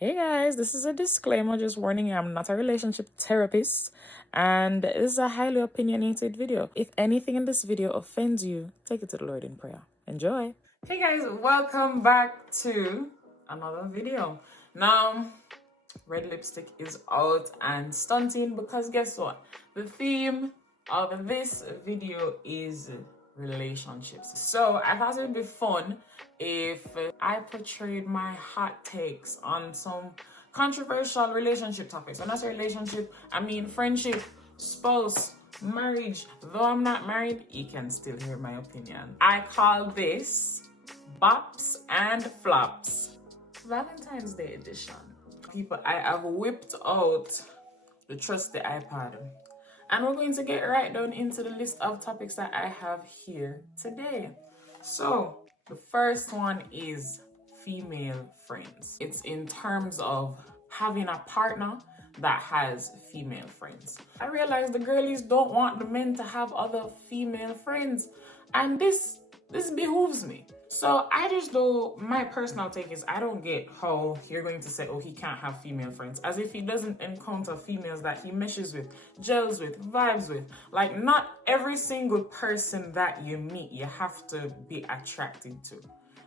Hey guys, this is a disclaimer just warning you I'm not a relationship therapist and this is a highly opinionated video. If anything in this video offends you, take it to the Lord in prayer. Enjoy. Hey guys, welcome back to another video. Now, red lipstick is out and stunting because guess what? The theme of this video is relationships. So I thought it would be fun if I portrayed my hot takes on some controversial relationship topics. When I say relationship, I mean friendship, spouse, marriage. Though I'm not married, you can still hear my opinion. I call this Bops and Flops Valentine's Day edition. People, I have whipped out the trusty iPad and we're going to get right down into the list of topics that I have here today. So the first one is female friends. It's in terms of having a partner that has female friends. I realize the girlies don't want the men to have other female friends, and this behooves me. So I just don't, my personal take is I don't get how you're going to say, oh, he can't have female friends, as if he doesn't encounter females that he meshes with, gels with, vibes with. Like, not every single person that you meet you have to be attracted to.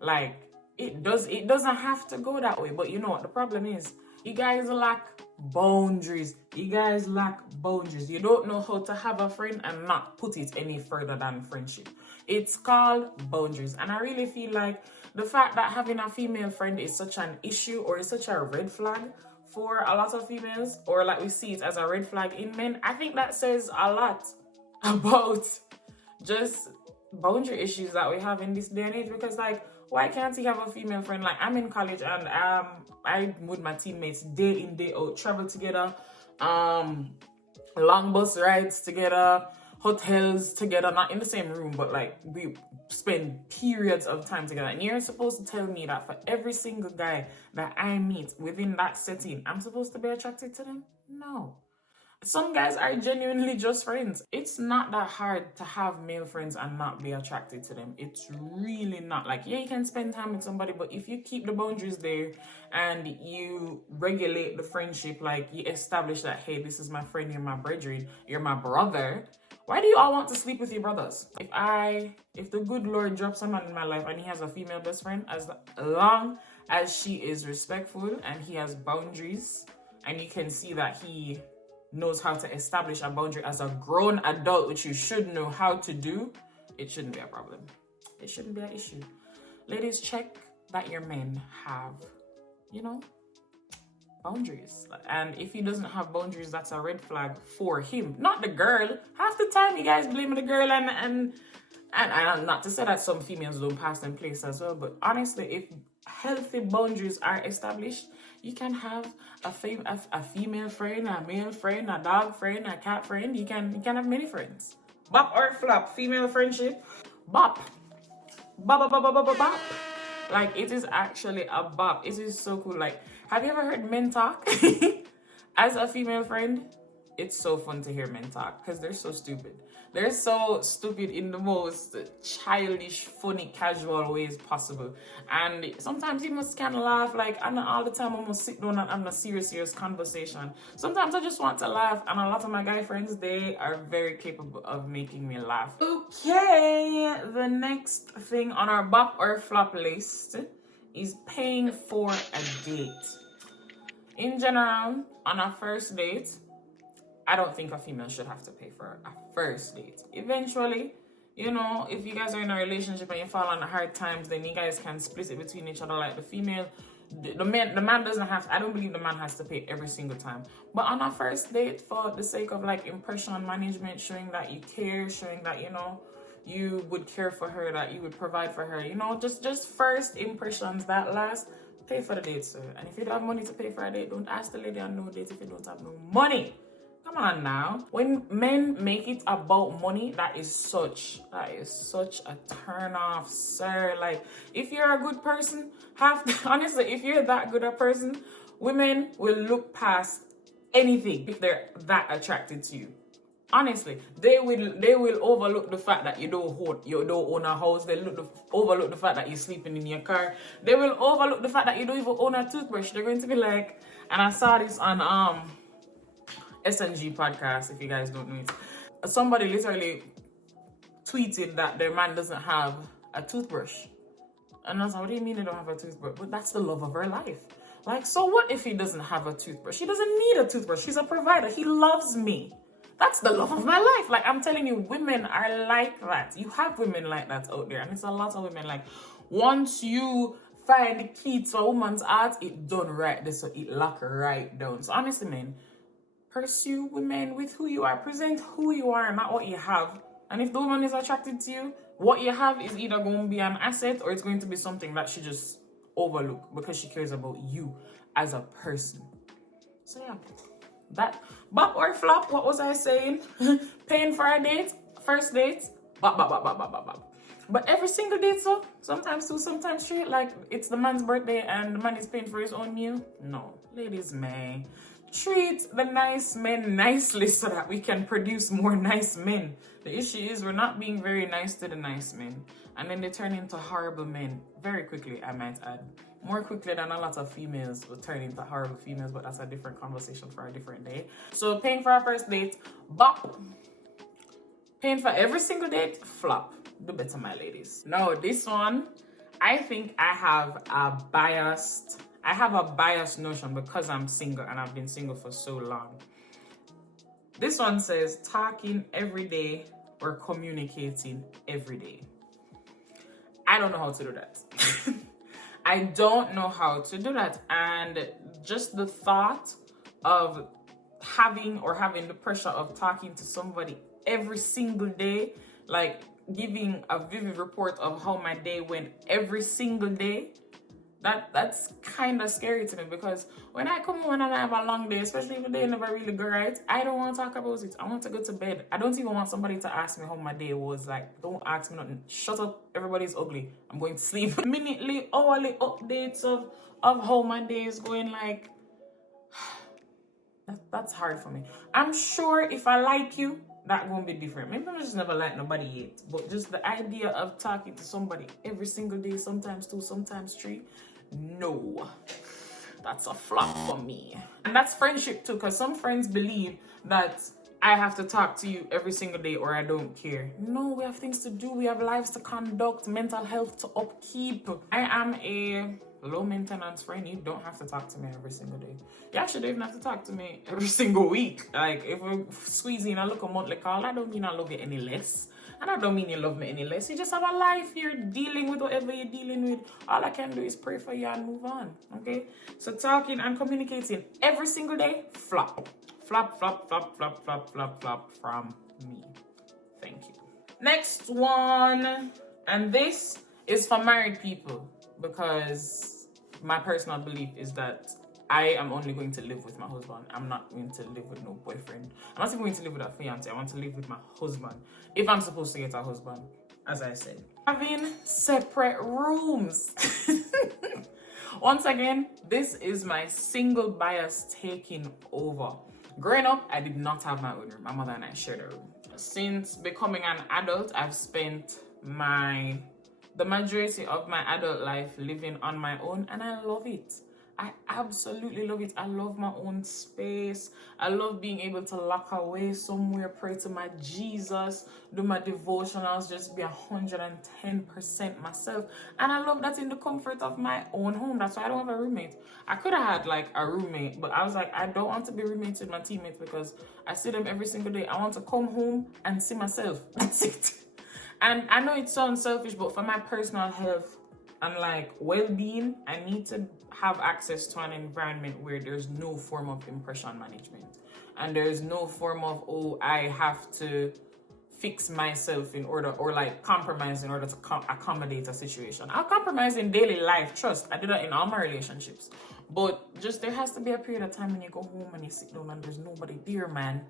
Like, it doesn't have to go that way. But you know what the problem is? You guys lack boundaries. You guys lack boundaries. You don't know how to have a friend and not put it any further than friendship. It's called boundaries. And I really feel like the fact that having a female friend is such an issue or is such a red flag for a lot of females, or like we see it as a red flag in men, I think that says a lot about just boundary issues that we have in this day and age. Because like, why can't he have a female friend? Like, I'm in college and I'm with my teammates day in, day out, travel together, long bus rides together, hotels together, not in the same room, but like we spend periods of time together. And you're supposed to tell me that for every single guy that I meet within that setting, I'm supposed to be attracted to them? No. Some guys are genuinely just friends. It's not that hard to have male friends and not be attracted to them. It's really not. Like, yeah, you can spend time with somebody, but if you keep the boundaries there and you regulate the friendship, like you establish that, hey, this is my friend, you're my brethren, you're my brother. Why do you all want to sleep with your brothers? If the good Lord drops someone in my life and he has a female best friend, as long as she is respectful and he has boundaries and you can see that he knows how to establish a boundary as a grown adult, which you should know how to do, it shouldn't be a problem. It shouldn't be an issue. Ladies, check that your men have, boundaries. And if he doesn't have boundaries, that's a red flag for him, not the girl. Half the time you guys blame the girl, and not to say that some females don't pass them place as well, but honestly, if healthy boundaries are established, you can have a female friend, a male friend, a dog friend, a cat friend. You can have many friends. Bop or flop, female friendship. Bop. Bop, bop, bop, bop, bop, bop. Like, it is actually a bop. It is so cool. Like, have you ever heard men talk? As a female friend, it's so fun to hear men talk because they're so stupid. They're so stupid in the most childish, funny, casual ways possible. And sometimes you must kind of laugh. Like, I'm not all the time, I must sit down and have a serious conversation. Sometimes I just want to laugh. And a lot of my guy friends, they are very capable of making me laugh. Okay, the next thing on our bop or flop list is paying for a date. In general, on a first date, I don't think a female should have to pay for a first date. Eventually, if you guys are in a relationship and you fall on hard times, then you guys can split it between each other. Like the man doesn't have, I don't believe the man has to pay every single time. But on a first date, for the sake of like impression management, showing that you care, showing that, you would care for her, that you would provide for her, just first impressions that last, pay for the date, sir. And if you don't have money to pay for a date, don't ask the lady on no date if you don't have no money. Come on now. When men make it about money, that is such a turn off, sir. Like, if you're a good person, honestly, if you're that good a person, women will look past anything if they're that attracted to you. Honestly, they will overlook the fact that you don't own a house. Overlook the fact that you're sleeping in your car. They will overlook the fact that you don't even own a toothbrush. They're going to be like, and I saw this on SNG podcast, if you guys don't know it. Somebody literally tweeted that their man doesn't have a toothbrush. And I was like, what do you mean they don't have a toothbrush? But that's the love of her life. Like, so what if he doesn't have a toothbrush? He doesn't need a toothbrush. He's a provider. He loves me. That's the love of my life. Like, I'm telling you, women are like that. You have women like that out there. And it's a lot of women like, once you find the key to a woman's heart, it done right there. So it lock right down. So honestly, men, pursue women with who you are. Present who you are, not what you have. And if the woman is attracted to you, what you have is either going to be an asset or it's going to be something that she just overlook because she cares about you as a person. So yeah, that bop or flop. What was I saying? Paying for a date, first date, bop bop bop bop bop bop bop. But every single date, so sometimes two, sometimes three. Like it's the man's birthday and the man is paying for his own meal. No, ladies, may treat the nice men nicely so that we can produce more nice men. The issue is we're not being very nice to the nice men, and then they turn into horrible men very quickly, I might add. More quickly than a lot of females will turn into horrible females, but that's a different conversation for a different day. So paying for our first date, bop. Paying for every single date, flop. Do better, my ladies. Now this one, I think I have a biased notion because I'm single and I've been single for so long. This one says talking every day or communicating every day. I don't know how to do that. I don't know how to do that. And just the thought of having the pressure of talking to somebody every single day, like giving a vivid report of how my day went every single day, that's kind of scary to me, because when I come home and I have a long day, especially if the day never really go right, I don't want to talk about it. I want to go to bed. I don't even want somebody to ask me how my day was. Like, don't ask me nothing. Shut up. Everybody's ugly. I'm going to sleep. Minutely, hourly updates of how my day is going. Like, that's hard for me. I'm sure if I like you, that won't be different. Maybe I just never liked nobody yet. But just the idea of talking to somebody every single day, sometimes two, sometimes three, no, that's a flop for me. And that's friendship too, because some friends believe that I have to talk to you every single day or I don't care. No, we have things to do. We have lives to conduct, mental health to upkeep. I am a low maintenance friend. You don't have to talk to me every single day. You actually don't even have to talk to me every single week. Like, if we squeeze in a look a monthly call, I don't mean I love you any less. And I don't mean you love me any less. You just have a life. You're dealing with whatever you're dealing with. All I can do is pray for you and move on. Okay? So talking and communicating every single day, flop. Flop, flop, flop, flop, flop, flop, flop from me. Thank you. Next one. And this is for married people, because my personal belief is that I am only going to live with my husband. I'm not going to live with no boyfriend. I'm not even going to live with a fiance. I want to live with my husband, if I'm supposed to get a husband, as I said. Having separate rooms. Once again, this is my single bias taking over. Growing up, I did not have my own room. My mother and I shared a room. Since becoming an adult, I've spent the majority of my adult life living on my own, and I love it. I absolutely love it. I love my own space. I love being able to lock away somewhere, pray to my Jesus, do my devotionals, just be 110% myself. And I love that in the comfort of my own home. That's why I don't have a roommate. I could have had like a roommate, but I was like, I don't want to be roommates with my teammates because I see them every single day. I want to come home and see myself. That's it. And I know it sounds selfish, but for my personal health and like well-being, I need to have access to an environment where there's no form of impression management, and there's no form of, oh, I have to fix myself in order, or like compromise in order to accommodate a situation. I'll compromise in daily life, trust. I do that in all my relationships. But just there has to be a period of time when you go home and you sit down and there's nobody there, man.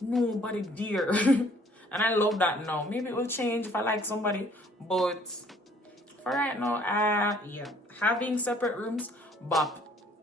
Nobody there. And I love that now. Maybe it will change if I like somebody, but for right now, yeah, having separate rooms, but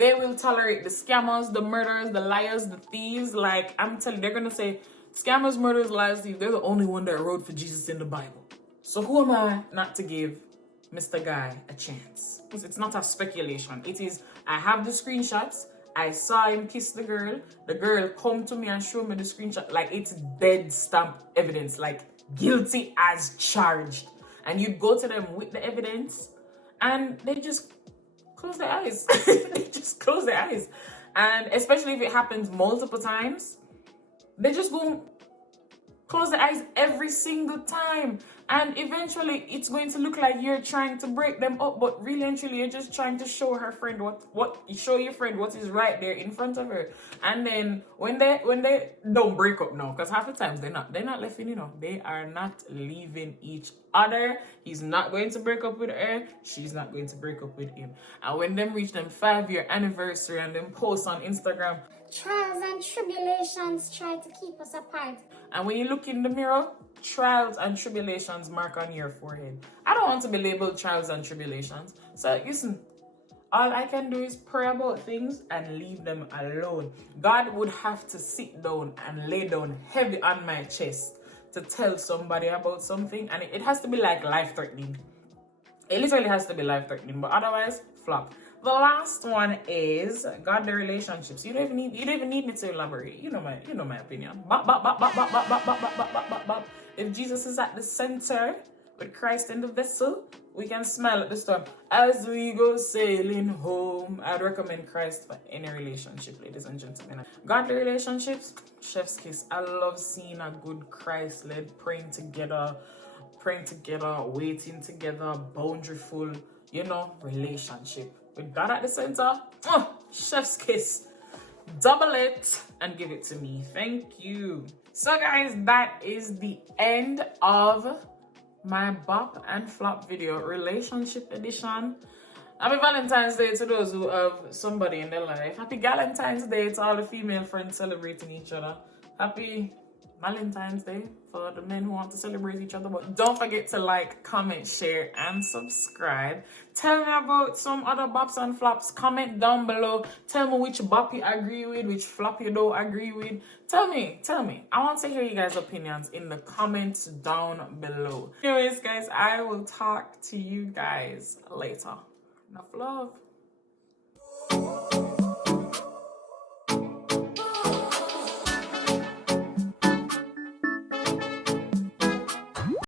They will tolerate the scammers, the murderers, the liars, the thieves. Like, I'm telling you, they're going to say, scammers, murderers, liars, thieves, they're the only one that wrote for Jesus in the Bible. So who am I not to give Mr. Guy a chance? It's not a speculation. It is, I have the screenshots. I saw him kiss the girl. The girl come to me and show me the screenshot. Like, it's dead stamp evidence. Like, guilty as charged. And you go to them with the evidence and they just close their eyes. They just close their eyes. And especially if it happens multiple times, they just go close their eyes every single time. And eventually it's going to look like you're trying to break them up, but really and truly you're just trying to show her friend show your friend what is right there in front of her. And then when they don't break up now, because half the times they're not leaving, you know. They are not leaving each other. He's not going to break up with her, she's not going to break up with him. And when them reach them 5-year anniversary and them post on Instagram, trials and tribulations try to keep us apart. And when you look in the mirror, trials and tribulations mark on your forehead. I don't want to be labeled trials and tribulations. So listen, all I can do is pray about things and leave them alone. God would have to sit down and lay down heavy on my chest to tell somebody about something. And it has to be like life-threatening. It literally has to be life-threatening. But otherwise, flop. The last one is godly relationships. You don't even need me to elaborate. You know my opinion. If Jesus is at the center with Christ in the vessel, we can smile at the storm as we go sailing home. I'd recommend Christ for any relationship, ladies and gentlemen. Godly relationships, chef's kiss. I love seeing a good Christ-led praying together, waiting together, boundaryful, relationship. With God at the center, chef's kiss. Double it and give it to me. Thank you. So guys, that is the end of my bop and flop video, relationship edition. Happy Valentine's Day to those who have somebody in their life. Happy Valentine's Day to all the female friends celebrating each other. Happy Valentine's Day for the men who want to celebrate each other. But don't forget to like, comment, share, and subscribe. Tell me about some other bops and flops. Comment down below. Tell me which bop you agree with, which flop you don't agree with. Tell me. I want to hear you guys' opinions in the comments down below. Anyways, guys, I will talk to you guys later. Enough love.